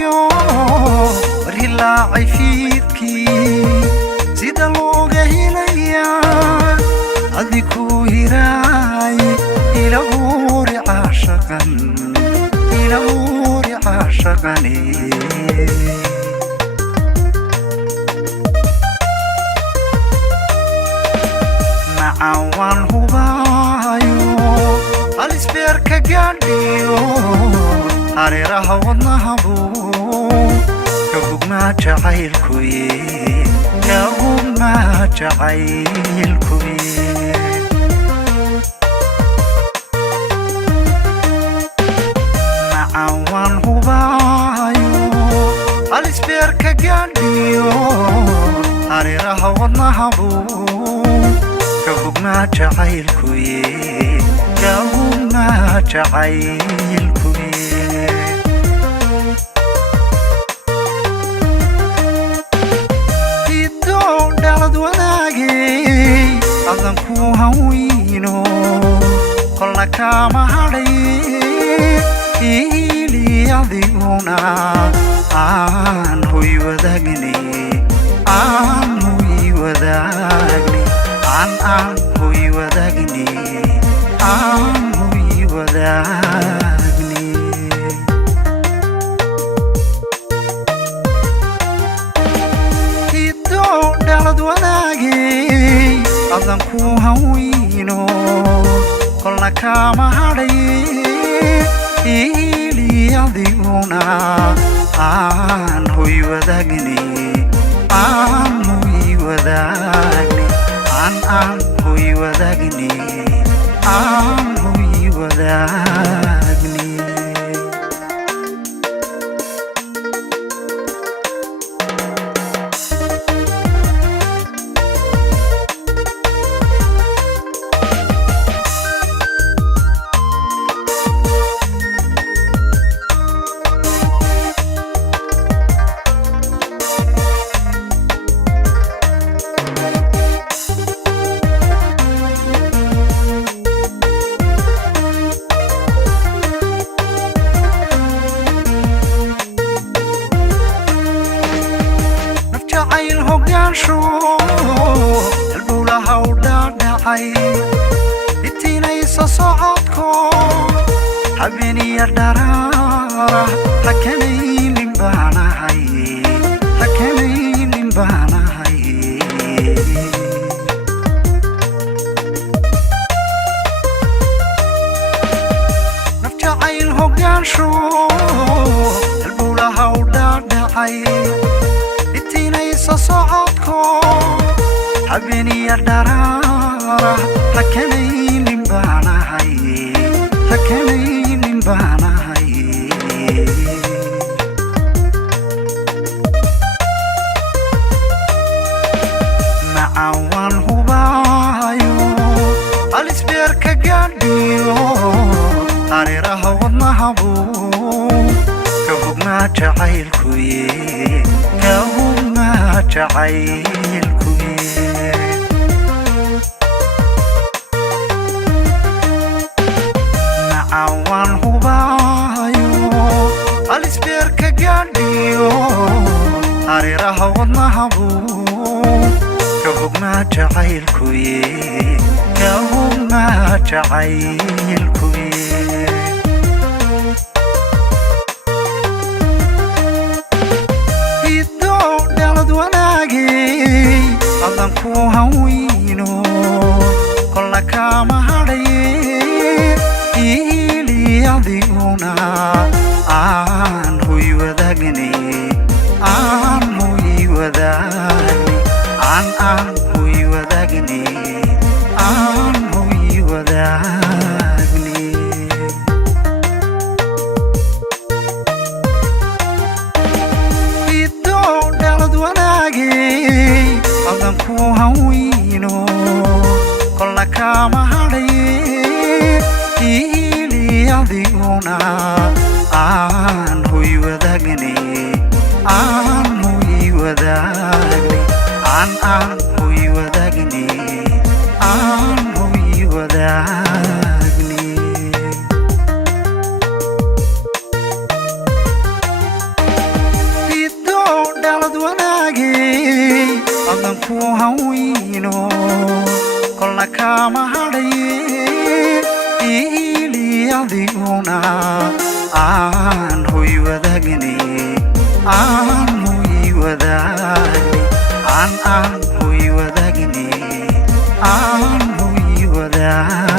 iyo rilaacay fiidkii sida looga helaya adiku hiraay ilahuuri caashaqani nacawaan hubaayo alisbeerka gaadhiyo hareeraha wadnahabu kagugmaa jacaylkuye nacawaan hubaayo alisbeerka gaadhiyo hareeraha wadnahabu kagugmaa jacaylkuye hidoo dhalad wanaagay adan ku haweyno kolna kama hadhay ili adiguna aan hoy wadaagni hidoo dhalad wanaagay adan ku haweyno kolna kama hadhay ili adiguna aan hoy wadaagni البولها ودادعي اتينيس صعدكو حبيني يا درارة حكني لنبانهاي نفجعي الهقان شو البولها ودادعي اتينيس صعدكو حبيني يا درارة حكني لنبانهاي nacawaan hubaayo alisbeerka gaadhiyo hareeraha wadnahabu kagugmaa jacaylkuye nacawaan hubaayo alisbeerka gaadhiyo hareeraha wadnahabu kagugmaa jacaylkuye hidoo dhalad wanaagay adan ku haweyno kolna kama hadhay ili adiguna aan hoy wadaagni hidoo dhalad wanaagay adan ku haweyno kolna kama hadhay ili adiguna aan hoy wadaagni ku hawino kolna kama hadhaye iliyaduna aan hoy wadaagni aan hoy wadaagni aan hoy wadaagni aan hoy wadaagni